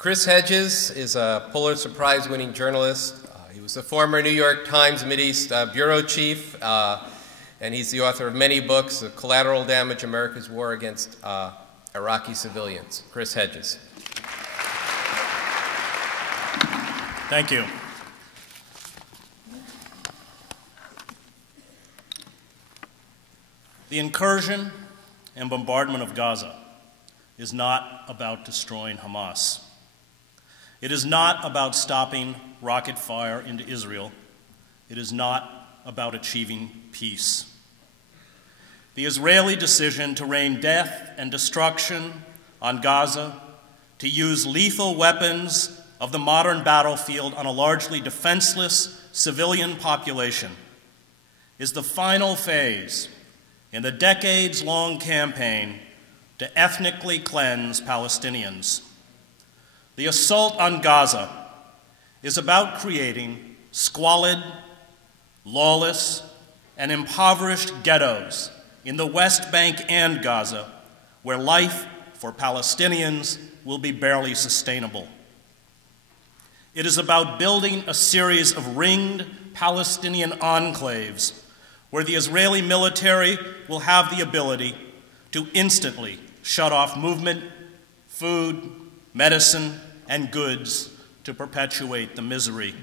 Chris Hedges is a Pulitzer Prize-winning journalist. He was the former New York Times Mideast bureau chief, and he's the author of many books, Collateral Damage, America's War Against Iraqi Civilians. Chris Hedges. Thank you. The incursion and bombardment of Gaza is not about destroying Hamas. It is not about stopping rocket fire into Israel. It is not about achieving peace. The Israeli decision to rain death and destruction on Gaza, to use lethal weapons of the modern battlefield on a largely defenseless civilian population, is the final phase in the decades-long campaign to ethnically cleanse Palestinians. The assault on Gaza is about creating squalid, lawless, and impoverished ghettos in the West Bank and Gaza, where life for Palestinians will be barely sustainable. It is about building a series of ringed Palestinian enclaves where the Israeli military will have the ability to instantly shut off movement, food, medicine, and goods to perpetuate the misery.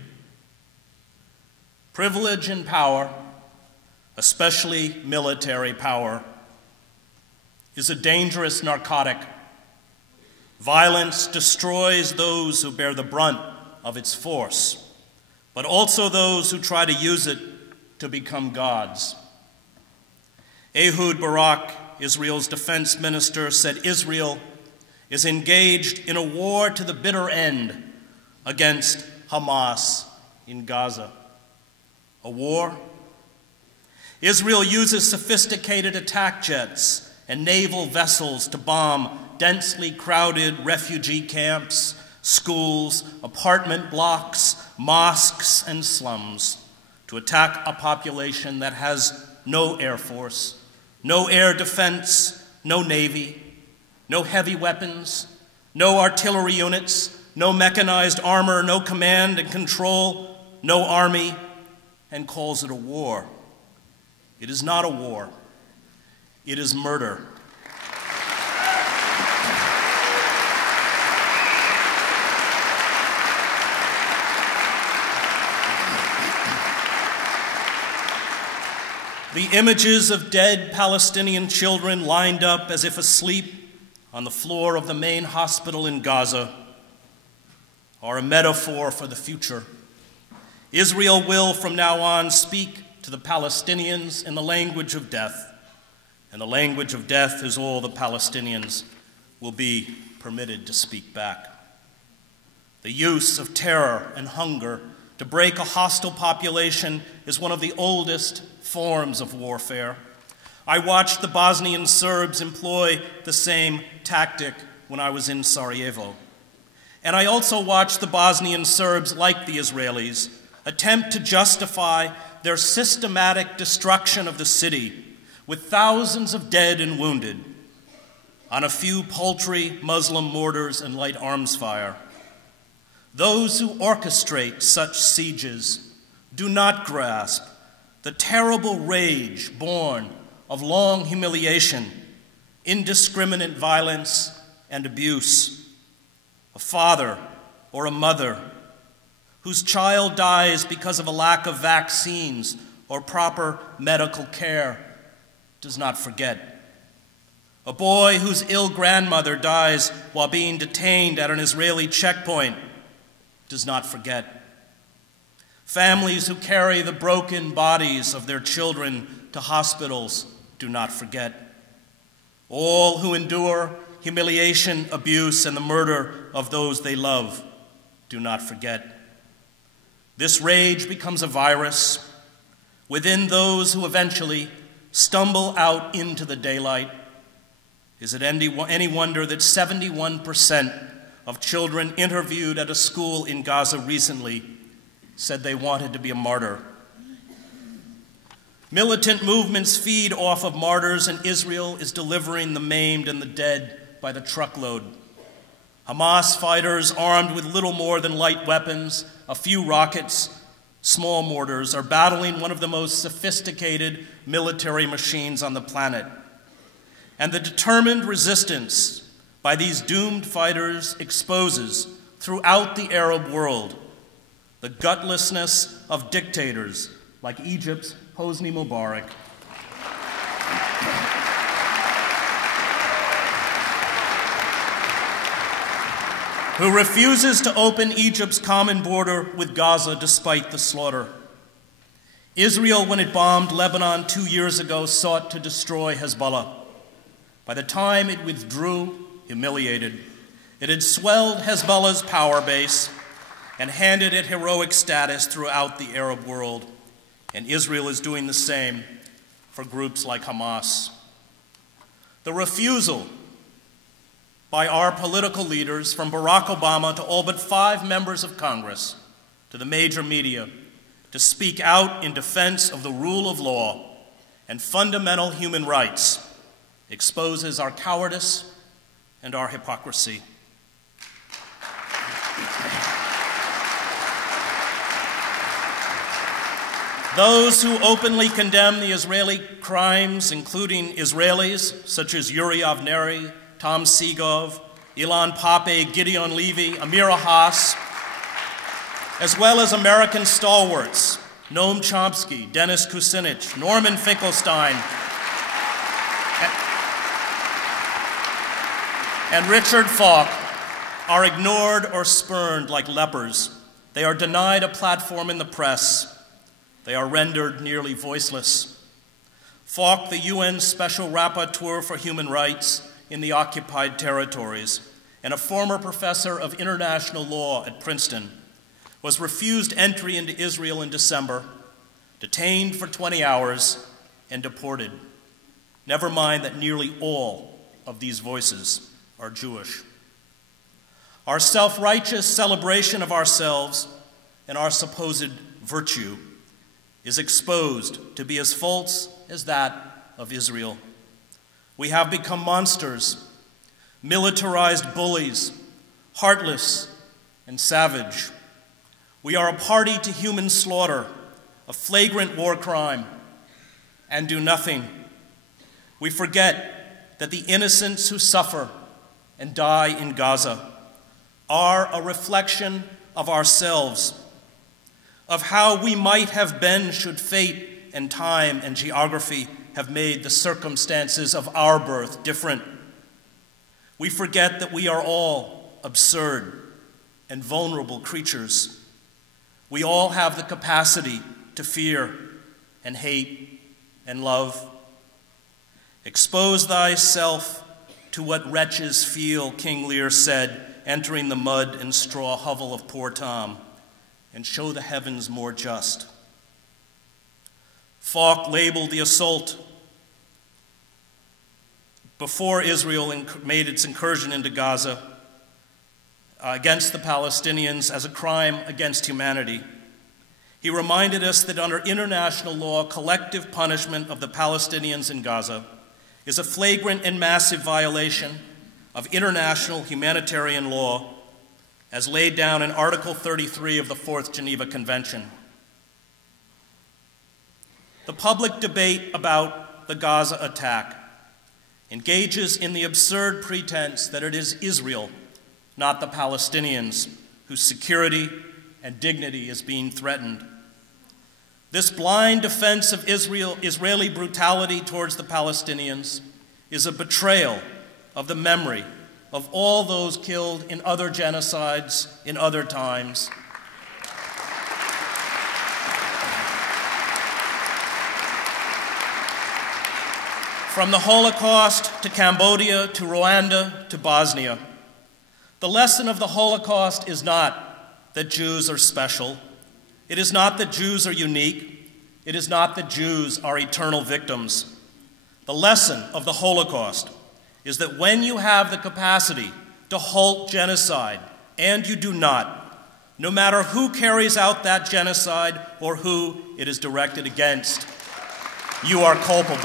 Privilege and power, especially military power, is a dangerous narcotic. Violence destroys those who bear the brunt of its force, but also those who try to use it to become gods. Ehud Barak, Israel's defense minister, said Israel is engaged in a war to the bitter end against Hamas in Gaza. A war? Israel uses sophisticated attack jets and naval vessels to bomb densely crowded refugee camps, schools, apartment blocks, mosques, and slums, to attack a population that has no air force, no air defense, no navy, no heavy weapons, no artillery units, no mechanized armor, no command and control, no army, and calls it a war. It is not a war. It is murder. The images of dead Palestinian children lined up as if asleep on the floor of the main hospital in Gaza are a metaphor for the future. Israel will, from now on, speak to the Palestinians in the language of death, and the language of death is all the Palestinians will be permitted to speak back. The use of terror and hunger to break a hostile population is one of the oldest forms of warfare. I watched the Bosnian Serbs employ the same tactic when I was in Sarajevo. And I also watched the Bosnian Serbs, like the Israelis, attempt to justify their systematic destruction of the city with thousands of dead and wounded on a few paltry Muslim mortars and light arms fire. Those who orchestrate such sieges do not grasp the terrible rage born of long humiliation, indiscriminate violence, and abuse. A father or a mother whose child dies because of a lack of vaccines or proper medical care does not forget. A boy whose ill grandmother dies while being detained at an Israeli checkpoint does not forget. Families who carry the broken bodies of their children to hospitals do not forget. All who endure humiliation, abuse, and the murder of those they love do not forget. This rage becomes a virus within those who eventually stumble out into the daylight. Is it any wonder that 71% of children interviewed at a school in Gaza recently said they wanted to be a martyr? Militant movements feed off of martyrs, and Israel is delivering the maimed and the dead by the truckload. Hamas fighters armed with little more than light weapons, a few rockets, small mortars, are battling one of the most sophisticated military machines on the planet. And the determined resistance by these doomed fighters exposes throughout the Arab world the gutlessness of dictators like Egypt's Hosni Mubarak, who refuses to open Egypt's common border with Gaza despite the slaughter. Israel, when it bombed Lebanon 2 years ago, sought to destroy Hezbollah. By the time it withdrew, humiliated, it had swelled Hezbollah's power base and handed it heroic status throughout the Arab world. And Israel is doing the same for groups like Hamas. The refusal by our political leaders, from Barack Obama to all but 5 members of Congress, to the major media, to speak out in defense of the rule of law and fundamental human rights, exposes our cowardice and our hypocrisy. Those who openly condemn the Israeli crimes, including Israelis such as Yuri Avneri, Tom Segov, Ilan Pape, Gideon Levy, Amira Haas, as well as American stalwarts, Noam Chomsky, Dennis Kucinich, Norman Finkelstein, and Richard Falk, are ignored or spurned like lepers. They are denied a platform in the press. They are rendered nearly voiceless. Falk, the UN Special Rapporteur for Human Rights in the occupied territories, and a former professor of international law at Princeton, was refused entry into Israel in December, detained for 20 hours, and deported. Never mind that nearly all of these voices are Jewish. Our self-righteous celebration of ourselves and our supposed virtue is exposed to be as false as that of Israel. We have become monsters, militarized bullies, heartless and savage. We are a party to human slaughter, a flagrant war crime, and do nothing. We forget that the innocents who suffer and die in Gaza are a reflection of ourselves, of how we might have been should fate and time and geography have made the circumstances of our birth different. We forget that we are all absurd and vulnerable creatures. We all have the capacity to fear and hate and love. Expose thyself to what wretches feel, King Lear said, entering the mud and straw hovel of poor Tom, and show the heavens more just. Falk labeled the assault before Israel made its incursion into Gaza against the Palestinians as a crime against humanity. He reminded us that under international law, collective punishment of the Palestinians in Gaza is a flagrant and massive violation of international humanitarian law as laid down in Article 33 of the Fourth Geneva Convention. The public debate about the Gaza attack engages in the absurd pretense that it is Israel, not the Palestinians, whose security and dignity is being threatened. This blind defense of Israeli brutality towards the Palestinians is a betrayal of the memory of all those killed in other genocides in other times. From the Holocaust to Cambodia to Rwanda to Bosnia, the lesson of the Holocaust is not that Jews are special. It is not that Jews are unique. It is not that Jews are eternal victims. The lesson of the Holocaust is that when you have the capacity to halt genocide, and you do not, no matter who carries out that genocide or who it is directed against, you are culpable.